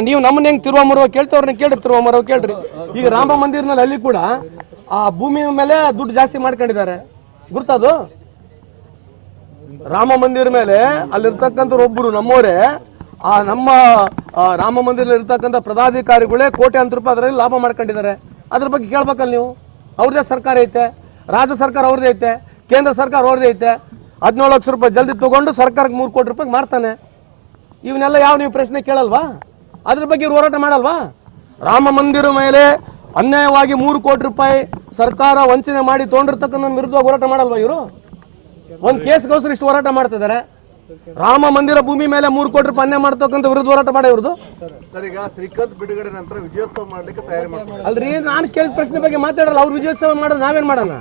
ನೀವು ನಮ್ಮನ್ನ ಹೆಂಗ್ ತಿರುವ ಮರುವ ಕೇಳ್ತವ್ರನ್ನ ಕೇಳ್ರಿ, ತಿರುವ ಮರುವ ಕೇಳ್ರಿ. ಈಗ ರಾಮ ಮಂದಿರನಲ್ಲಿ ಅಲ್ಲಿ ಕೂಡ ಆ ಭೂಮಿ ಮೇಲೆ ದುಡ್ಡು ಜಾಸ್ತಿ ಮಾಡ್ಕೊಂಡಿದ್ದಾರೆ, ಗುರ್ತದು. ರಾಮ ಮಂದಿರ ಮೇಲೆ ಅಲ್ಲಿರ್ತಕ್ಕಂಥ ಒಬ್ಬರು ನಮ್ಮವರೇ ಆ ನಮ್ಮ ರಾಮ ಮಂದಿರ ಇರ್ತಕ್ಕಂಥ ಪದಾಧಿಕಾರಿಗಳೇ ಕೋಟ್ಯಾಂತರ ರೂಪಾಯಿ ಅದರಲ್ಲಿ ಲಾಭ ಮಾಡ್ಕೊಂಡಿದ್ದಾರೆ. ಅದ್ರ ಬಗ್ಗೆ ಕೇಳ್ಬೇಕಲ್ಲ ನೀವು. ಅವ್ರದೇ ಸರ್ಕಾರ ಐತೆ, ರಾಜ್ಯ ಸರ್ಕಾರ ಅವ್ರದೇ ಐತೆ, ಕೇಂದ್ರ ಸರ್ಕಾರ ಅವ್ರದೇ ಐತೆ. 17 ಲಕ್ಷ ರೂಪಾಯಿ ಜಲ್ದಿ ತಗೊಂಡು ಸರ್ಕಾರಕ್ಕೆ 3 ಕೋಟಿ ರೂಪಾಯಿ ಮಾಡ್ತಾನೆ. ಇವನ್ನೆಲ್ಲ ಯಾವ ನೀವು ಪ್ರಶ್ನೆ ಕೇಳಲ್ವಾ? ಅದ್ರ ಬಗ್ಗೆ ಇವ್ರು ಹೋರಾಟ ಮಾಡಲ್ವಾ? ರಾಮ ಮಂದಿರ ಮೇಲೆ ಅನ್ಯಾಯವಾಗಿ 3 ಕೋಟಿ ರೂಪಾಯಿ ಸರ್ಕಾರ ವಂಚನೆ ಮಾಡಿ ತಗೊಂಡಿರ್ತಕ್ಕಂಥ ವಿರುದ್ಧವಾಗಿ ಹೋರಾಟ ಮಾಡಲ್ವಾ ಇವರು? ಒಂದು ಕೇಸ್ಗೋಸ್ಕರ ಇಷ್ಟು ಹೋರಾಟ ಮಾಡ್ತಿದ್ದಾರೆ. ರಾಮ ಮಂದಿರ ಭೂಮಿ ಮೇಲೆ 3 ಕೋಟಿ ರೂಪಾಯಿ ಅನ್ಯಾಯ ಮಾಡ್ತಕ್ಕಂಥ ವಿರುದ್ಧ ಹೋರಾಟ ಮಾಡ ಇವ್ರದ್ದು. ಶ್ರೀಕಾಂತ್ ಬಿಡುಗಡೆ ನಂತರ ವಿಜಯೋತ್ಸವ ಮಾಡ್ಲಿಕ್ಕೆ ತಯಾರಿ ಮಾಡ್ತಾರೆ ಅಲ್ರಿ, ನಾನು ಕೇಳಿದ ಪ್ರಶ್ನೆ ಬಗ್ಗೆ ಮಾತಾಡಲ್ಲ. ಅವ್ರು ವಿಜಯೋತ್ಸವ ಮಾಡೋದು ನಾವೇನ್ ಮಾಡೋಣ?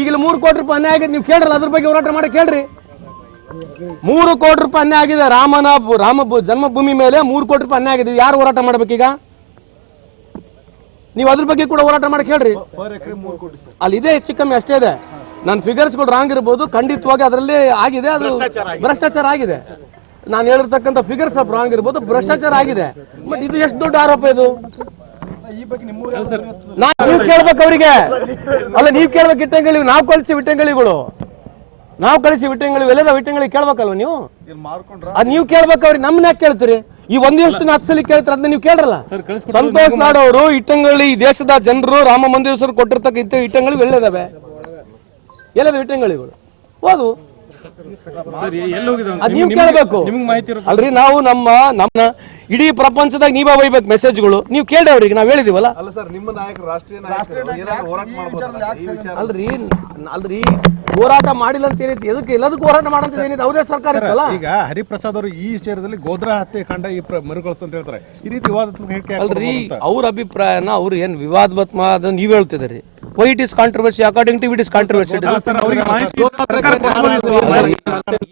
ಈಗಲೂ 3 ಕೋಟಿ ರೂಪಾಯಿ ಅನ್ಯಾಯ ಆಗಿದೆ, ನೀವು ಕೇಳ್ರಲ್ಲ, ಅದ್ರ ಬಗ್ಗೆ ಹೋರಾಟ ಮಾಡಿ ಕೇಳ್ರಿ. 3 ಕೋಟಿ ರೂಪಾಯಿ ಅನ್ಯಾಯ ಆಗಿದೆ ರಾಮ ಜನ್ಮಭೂಮಿ ಮೇಲೆ 3 ಕೋಟಿ ರೂಪಾಯಿ ಅನ್ಯಾಯ ಆಗಿದೆ. ಯಾರು ಹೋರಾಟ ಮಾಡ್ಬೇಕೀಗ? ನೀವು ಅದ್ರ ಬಗ್ಗೆ ಕೂಡ ಹೋರಾಟ ಮಾಡಿ ಕೇಳ್ರಿ. ಅಲ್ಲಿ ಇದೆ, ಹೆಚ್ಚು ಕಮ್ಮಿ ಅಷ್ಟೇ ಇದೆ. ನನ್ನ ಫಿಗರ್ಸ್ಗಳು ರಾಂಗ್ ಇರ್ಬೋದು, ಖಂಡಿತವಾಗಿ ಅದರಲ್ಲಿ ಆಗಿದೆ, ಅದು ಭ್ರಷ್ಟಾಚಾರ ಆಗಿದೆ. ನಾನು ಹೇಳಿರ್ತಕ್ಕಂಥ ಫಿಗರ್ಸ್ ರಾಂಗ್ ಇರ್ಬೋದು, ಭ್ರಷ್ಟಾಚಾರ ಆಗಿದೆ. ಬಟ್ ಇದು ಎಷ್ಟು ದೊಡ್ಡ ಆರೋಪ ಇದು? ನೀವು ಕೇಳ್ಬೇಕು ಅವರಿಗೆ. ಅಲ್ಲ, ನೀವು ಕೇಳ್ಬೇಕು. ಇಟ್ಟಂಗಳಿಗಳು ನಾವು ಕಳಿಸಿ ವಿಟ್ಟಂಗಳಿಗಳು, ನಾವು ಕಳಿಸಿ ವಿಟ್ಟಂಗಳಿಗಳು ಎಲ್ಲದ ವಿಟ್ಟಂಗಳಿಗೆ ಕೇಳ್ಬೇಕಲ್ವ ನೀವು? ಅದ್ ನೀವು ಕೇಳ್ಬೇಕು ಅವ್ರಿಗೆ. ನಮ್ಮನ್ನ ಯಾಕೆ ಕೇಳ್ತೀರಿ? ಈ ಒಂದಿಷ್ಟು 10 ಸಲ ಕೇಳ್ತಾರೆ, ಅದನ್ನ ನೀವು ಕೇಳ್ರಲ್ಲ. ಸಂತೋಷ್ ನಾಡ್ ಅವರು ಇಟ್ಟಂಗಳಿ, ಈ ದೇಶದ ಜನರು ರಾಮ ಮಂದಿರ ಕೊಟ್ಟಿರ್ತಕ್ಕ ಇಟ್ಟಂಗಳಿಗೆ ಒಳ್ಳೇದವೆ. ಎಲ್ಲದ ಇಟ್ಟಂಗಳಿಗಳು ಹೋದು ಅದ್ ನೀವು ಕೇಳ್ಬೇಕು. ಅಲ್ರಿ, ನಾವು ನಮ್ಮ ಇಡೀ ಪ್ರಪಂಚದಾಗ ನೀವೇ ಒಯ್ಬೇಕು ಮೆಸೇಜ್ಗಳು. ನೀವು ಕೇಳಿ ಅವ್ರಿಗೆ, ನಾವ್ ಹೇಳಿದೀವಲ್ಲ. ಅಲ್ರಿ, ಹೋರಾಟ ಮಾಡಿಲ್ಲ ಅಂತ ಏನೈತಿ? ಎದಕ್ಕೆ ಎಲ್ಲದಕ್ಕೂ ಹೋರಾಟ ಮಾಡಂತ ಏನಿದೆ? ಅವರೇ ಸರ್ಕಾರ ಇತ್ತಲ್ಲ. ಈಗ ಹರಿಪ್ರಸಾದ್ ಅವರು ಈ ವಿಷಯದಲ್ಲಿ ಗೋಧ್ರಾ ಹತ್ಯೆಕಾಂಡ ಮರುಕಳಿಸ್ತು ಅಂತ ಹೇಳ್ತಾರೆ. ಈ ರೀತಿ ವಿವಾದಾತ್ಮಕ ಹೇಳಿಕೆ ಅಲ್ರಿ, ಅವ್ರ ಅಭಿಪ್ರಾಯನ ಅವ್ರು ಏನ್ ವಿವಾದಾತ್ಮಕ ಅದನ್ನ ನೀವ್ ಹೇಳ್ತಿದ್ರಿ. Why it is controversy according to it is controversy.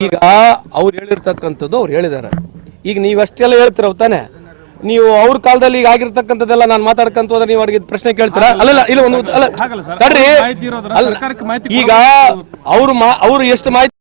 ಈಗ ಅವ್ರು ಹೇಳಿರ್ತಕ್ಕಂಥದ್ದು ಅವ್ರು ಹೇಳಿದಾರೆ. ಈಗ ನೀವು ಅಷ್ಟೆಲ್ಲ ಹೇಳ್ತಿರವ್ ತಾನೆ. ನೀವು ಅವ್ರ ಕಾಲದಲ್ಲಿ ಈಗ ಆಗಿರ್ತಕ್ಕಂಥದ್ದೆಲ್ಲ ನಾನು ಮಾತಾಡ್ಕಂತ ಹೋದ್ರೆ ನೀವು ಅವ್ರಿಗೆ ಪ್ರಶ್ನೆ ಕೇಳ್ತೀರಾ? ಅಲ್ಲ, ಇಲ್ಲ ಒಂದು ತಡ್ರಿ. ಈಗ ಅವ್ರು ಎಷ್ಟು ಮಾಹಿತಿ